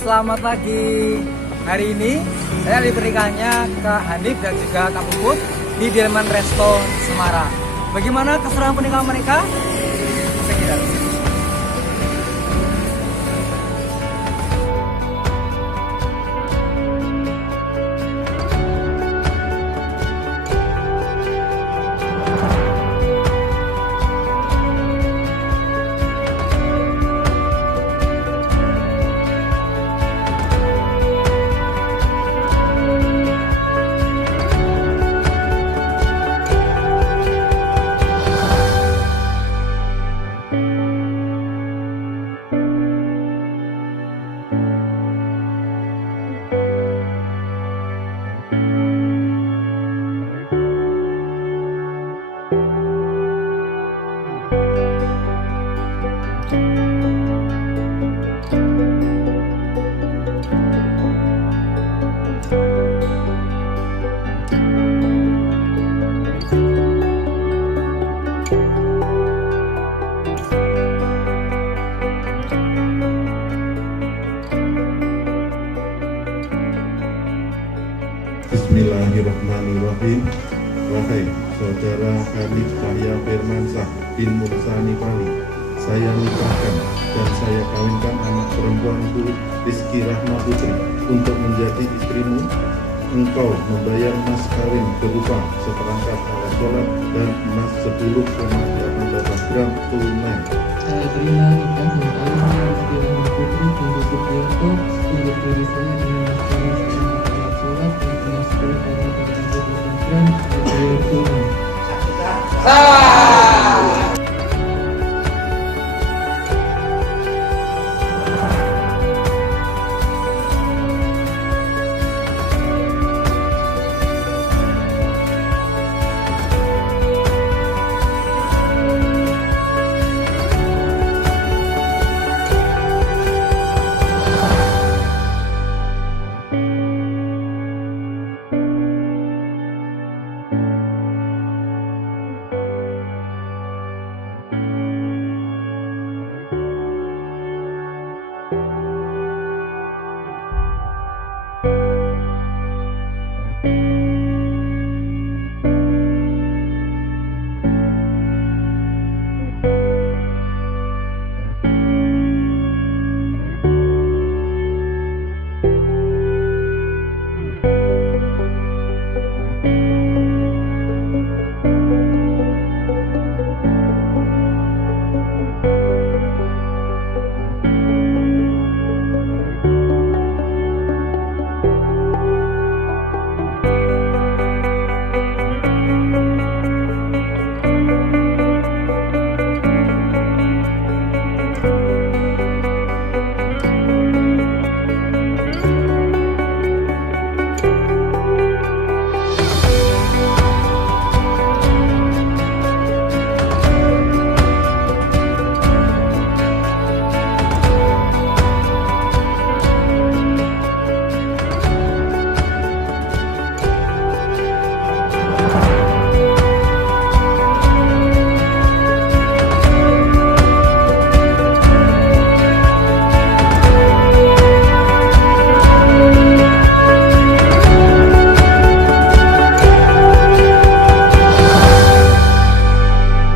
selamat pagi. Hari ini saya diberikannya Kak Hanif dan juga Kak Puput di Delman Resto Semarang. Bagaimana keseruan pernikahan mereka? Bisa kita lihat. Bismillahirrahmanirrahim. Wahai saudara Hanif Cahya Firmansyah bin Mursani Pali, saya nikahkan dan saya kawinkan anak perempuanku Rizky Rahma Putri untuk menjadi istrimu. Engkau membayar mas kawin berupa seperangkat alat sholat dan emas 10,8 gram tunai. Saya terima nikah dan kawin Rizky Rahma Putri untuk Supriyanto untuk diri saya dengan